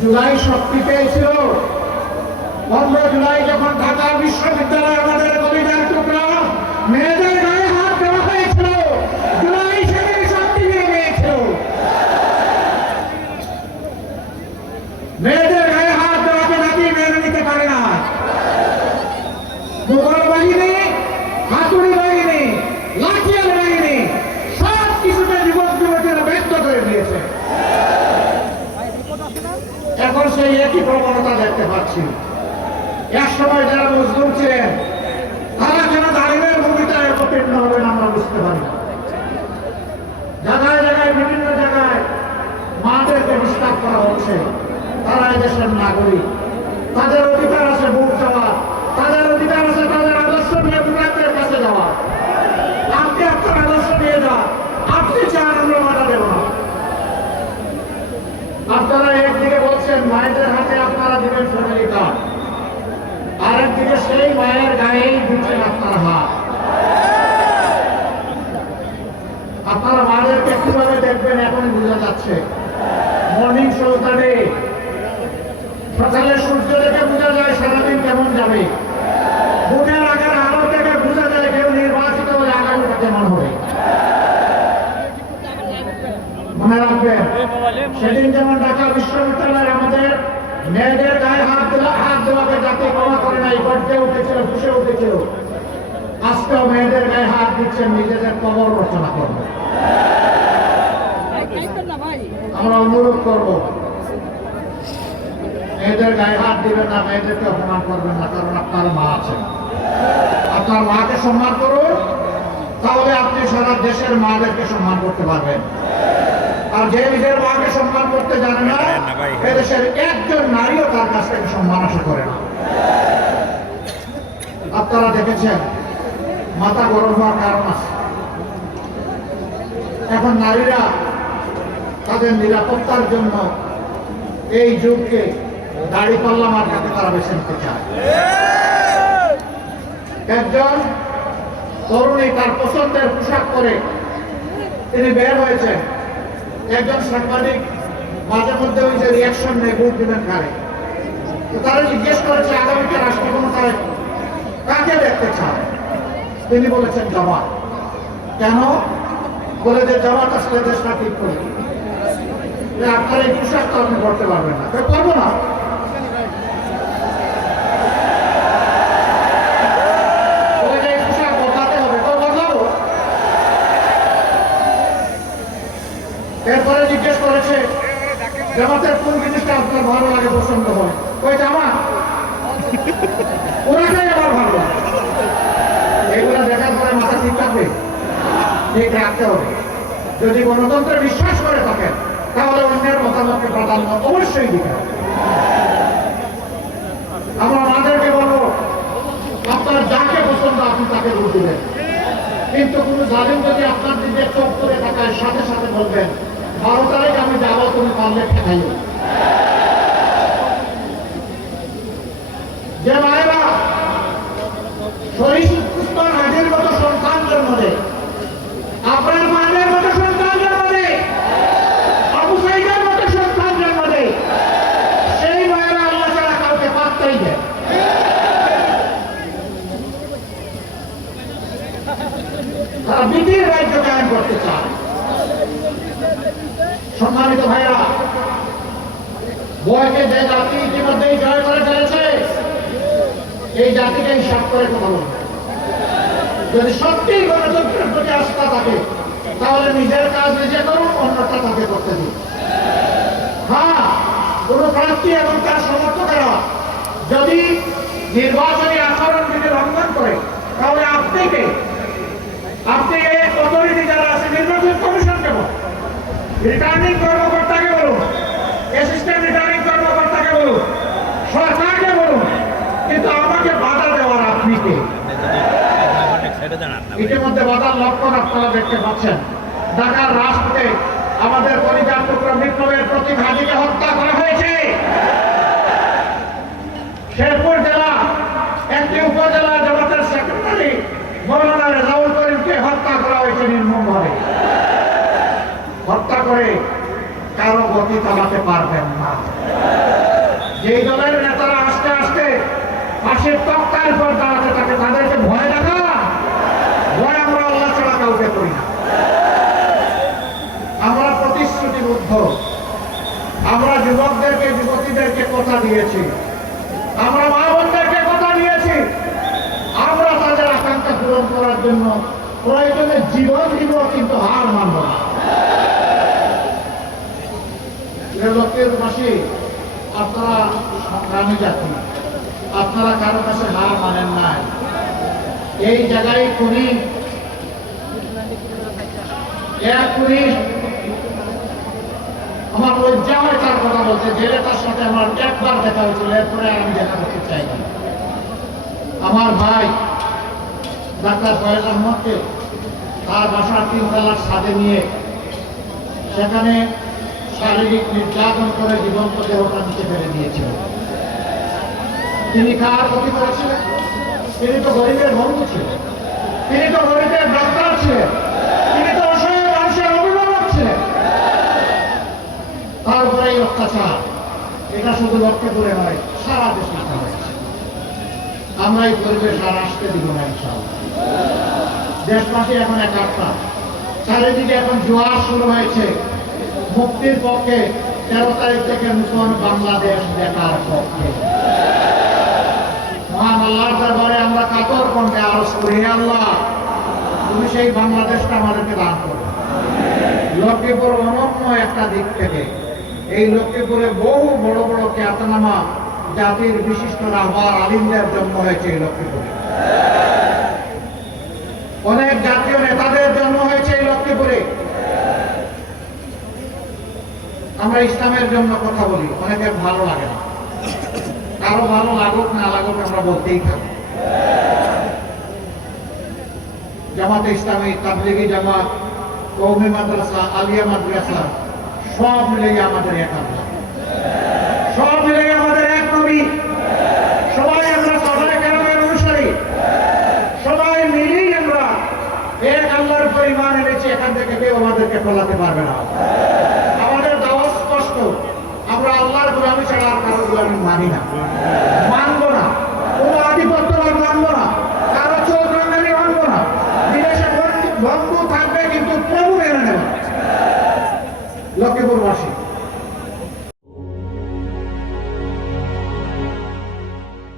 জুলাই শক্তি পেয়েছিল। 15 জুলাই যখন ঢাকা বিশ্ববিদ্যালয় আমাদের কলিজার টুকরা মেয়েদের গায়ে হাত দেওয়া হয়েছিল, জুলাই সেদিন শক্তি নিয়ে গিয়েছিল। মেয়েদের গায়ে হাত দেওয়াকে নাকি মেনে নিতে পারে না। মুঘল বাহিনী, হাতুড়ি বাহিনী, লাঠিয়াল বাহিনী সব কিছুতে যুবক যুবতীরা ব্যক্ত করে দিয়েছে। এখন সেই একই প্রবণতা দেখতে পাচ্ছি। এক সময় যারা মজলুম ছিলেন তারা কেন জালিমের ভূমিকায় অবতীর্ণ হবেন আমরা বুঝতে পারি না। জায়গায় জায়গায় বিভিন্ন জায়গায় মাদেরকে বিস্তার করা হচ্ছে। তারা এদেশের নাগরিক, তাদের অধিকার আছে ভোট দেওয়া, তাদের অধিকার আছে তাদের আদর্শ নিয়ে ভোটারদের কাছে যাওয়া। আপনি আপনার আদর্শ নিয়ে যান, আপনি চান আমরা মাথা দেব না। আপনারা একদিকে বলছেন মায়েদের হাতে আপনারা দিবেন ফ্যামিলি কার্ড, আরেকদিকে সেই মায়ের গায়েই দিচ্ছেন আপনার হাত। আপনারা মায়েদেরকে কিভাবে দেখবেন এখনই বোঝা যাচ্ছে। মর্নিং সৌতারে সকালে সূর্য দেখে বোঝা যায় সারাদিন কেমন যাবে। ভোটের আগের আলো থেকে বোঝা যায় কেউ নির্বাচিত হলে আগামীটা কেমন হবে। মনে রাখবেন, সেদিন যেমন ঢাকা বিশ্ববিদ্যালয়ে আমাদের মেয়েদের গায়ে হাত দেওয়াকে যাতে ক্ষমা করে নাই, গর্জে উঠেছিল, ফুসে উঠেছিল, আজকেও মেয়েদের গায়ে হাত দিচ্ছেন নিজেদের কবর রচনা করবে। আমরা অনুরোধ করব, মেয়েদের গায়ে হাত দিবেন না, মেয়েদেরকে অপমান করবেন না, কারণ আপনার মা আছেন। আপনার মাকে সম্মান করুন, তাহলে আপনি সারা দেশের মাদেরকে সম্মান করতে পারবেন। আর যে নিজের মাকে সম্মান করতে জানে না, এদেশের একজন নারীও তার কাছ থেকে সম্মান আশা করে না। আপনারা দেখেছেন মাথা গরম হওয়ার কারণ আছে। এখন নারীরা তাদের নিরাপত্তার জন্য এই যুগকে দাড়িপাল্লা মার্কাতে তারা বেছে নিতে চায়। একজন তরুণী তার পছন্দের পোশাক পরে তিনি বের হয়েছেন। একজন সাংবাদিক মাঝে মধ্যে ওই যে রিয়াকশন নেই, ভোট দিবেন কারে। তো তারা জিজ্ঞেস করেছে আগামীতে রাষ্ট্র ক্ষমতায় কাকে দেখতে চান। তিনি বলেছেন জামাত। কেন? বলে যে জামাত আসলে দেশটা ঠিক করে। আপনার এই পোশাক তো আপনি করতে পারবেন না, করবো না। এরপরে জিজ্ঞেস করেছে জামাতের কোন জিনিসটা আপনার ভালো লাগে, পছন্দ হয়। ওই জামা ওনাটাই আমার ভালো লাগে। এগুলো দেখার পরে মাথা ঠিক থাকবে, ঠিক রাখতে হবে। যদি গণতন্ত্রে বিশ্বাস করে থাকেন তাহলে অন্যের মতামতকে প্রাধান্য অবশ্যই দিতে হবে। আমরা আমাদেরকে বলবো আপনার যাকে পছন্দ আপনি তাকে ভোট দিবেন, কিন্তু কোন জালিম যদি আপনার দিকে চোখ করে থাকায় সাথে সাথে বলবেন 12 তারিখ আমি যাবো, তুমি পারলে ঠেকাইও। যে মায়েরা শরীর সুস্থ হাজির মতো সন্তান জন্ম দেয়, আপনার মায়ের মতো সন্তান জন্ম দেয়, আবু সাইদের মতো সন্তান জন্ম দেয়, সেই মায়েরা আল্লাহ ছাড়া কাউকে পাত্তাই দেয়। তারা বিধির রাজ্য কায়েম করতে চায়। সম্মানিত ভাইরা, বয়কে যে জাতি ইতিমধ্যেই জয় করে ফেলেছে, এই জাতিকে হিসাব করে কথা বলবে। যদি সত্যিই গণতন্ত্রের প্রতি আস্থা থাকে তাহলে নিজের কাজ নিজে করুন, অন্যটা তাকে করতে দিন। হ্যাঁ, কোন প্রার্থী এবং তার সমর্থকেরা যদি নির্বাচনী আচরণ বিধি লঙ্ঘন করে তাহলে আপনি অথরিটি যারা আছে, নির্বাচন কমিশনকে বলুন, রিটার্নিং কর্মকর্তাকে বলুন, অ্যাসিস্ট্যান্ট রিটার্নিং কর্মকর্তাকে বলুন, সরকারকে বলুন, কিন্তু আমাকে বাধা দেওয়ার আপনি কে? ইতিমধ্যে বাধার লক্ষণ আপনারা দেখতে পাচ্ছেন। ঢাকার রাজপথে আমাদের কলিজার টুকরা বিপ্লবের প্রতিঘাতীকে হত্যা করা হয়েছে। শেরপুর জেলা একটি উপজেলা জামাতের সেক্রেটারি মৌলানা রেজাউল করিমকে হত্যা করা হয়েছে নির্মমভাবে। হত্যা করে কারো গতি চালাতে পারবেন না। যেই দলের নেতারা আস্তে আস্তে পাশের তক্তার উপর দাঁড়াতে থাকে তাদেরকে ভয় দেখা ভয় আমরা আল্লাহ ছাড়া কাউকে করি না। আমরা প্রতিশ্রুতিবদ্ধ। আমরা যুবকদেরকে যুবতীদেরকে কথা দিয়েছি, আমরা মা বোনদেরকে কথা দিয়েছি, আমরা তাদের আকাঙ্ক্ষা পূরণ করার জন্য প্রয়োজনে জীবন দিব, কিন্তু হার মানব না। লোকের পাশে আপনারা সংগ্রামী জাতি, আপনারা কারো কাছে হার মানেন নাই। এই জায়গায় পুলিশ আমার লজ্জা হয় তার কথা বলতে, জেলে তার সাথে আমার একবার দেখা হয়েছিল, এরপরে আমি দেখা করতে চাই না। আমার ভাই ডাক্তার ফয়েজ আহমদকে তার বাসার 3 তলার ছাদে নিয়ে সেখানে শারীরিক নির্যাতন করে জীবন্ত দেহটা নিচে ফেলে দিয়েছিল। তিনি কার ক্ষতি করেছিলেন? তিনি তো গরিবের বন্ধু ছিলেন, তিনি তো গরিবের ডাক্তার ছিলেন, তিনি তো অসহায় মানুষের অভিভাবক ছিলেন। তারপরে এই অত্যাচার, এটা শুধু লক্ষ্মীপুরে নয়, সারা দেশে হয়েছে। আমরা এই পরিবেশ আর আসতে দিব না ইনশাআল্লাহ। দেশবাসী এখন একাত্তা, চারিদিকে এখন জোয়ার শুরু হয়েছে মুক্তির পক্ষে। 13 তারিখ থেকে নতুন বাংলাদেশ দেখার পক্ষে মহান আল্লাহর দরবারে আমরা কাতর কণ্ঠে আরজ করি, আল্লাহ তুমি সেই বাংলাদেশটা আমাদেরকে দান করো। লক্ষ্মীপুর অনন্য একটা দিক থেকে, এই লক্ষ্মীপুরে বহু বড় বড় খ্যাতনামা জাতির বিশিষ্ট রাহবার আলিমদের জন্ম হয়েছে এই লক্ষ্মীপুরে। অনেক জাতীয় নেতাদের জন্ম হয়েছে এই লক্ষ্মীপুরে। আমরা ইসলামের জন্য কথা বলি, অনেকের ভালো লাগে না, কারো ভালো লাগুক না লাগুক আমরা বলতেই থাকি। জামাতে ইসলামী, তাবলিগি জামাত, কওমি মাদ্রাসা, আলিয়া মাদ্রাসা সব মিলে আমাদের এক আল্লাহ, সব মিলে আমাদের এক নবী। সবাই আমরা সাহাবায়ে কেরামের অনুসারী, সবাই মিলেই আমরা এক আল্লাহর উপর ঈমান এনেছি। এখান থেকে কেউ আমাদেরকে ফলাতে পারবে না। আমাদের দাওয়াত স্পষ্ট, আমরা আল্লাহর গোলামি ছাড়া আর কারো গোলামি মানি না, মানব না। কোনো আধিপত্য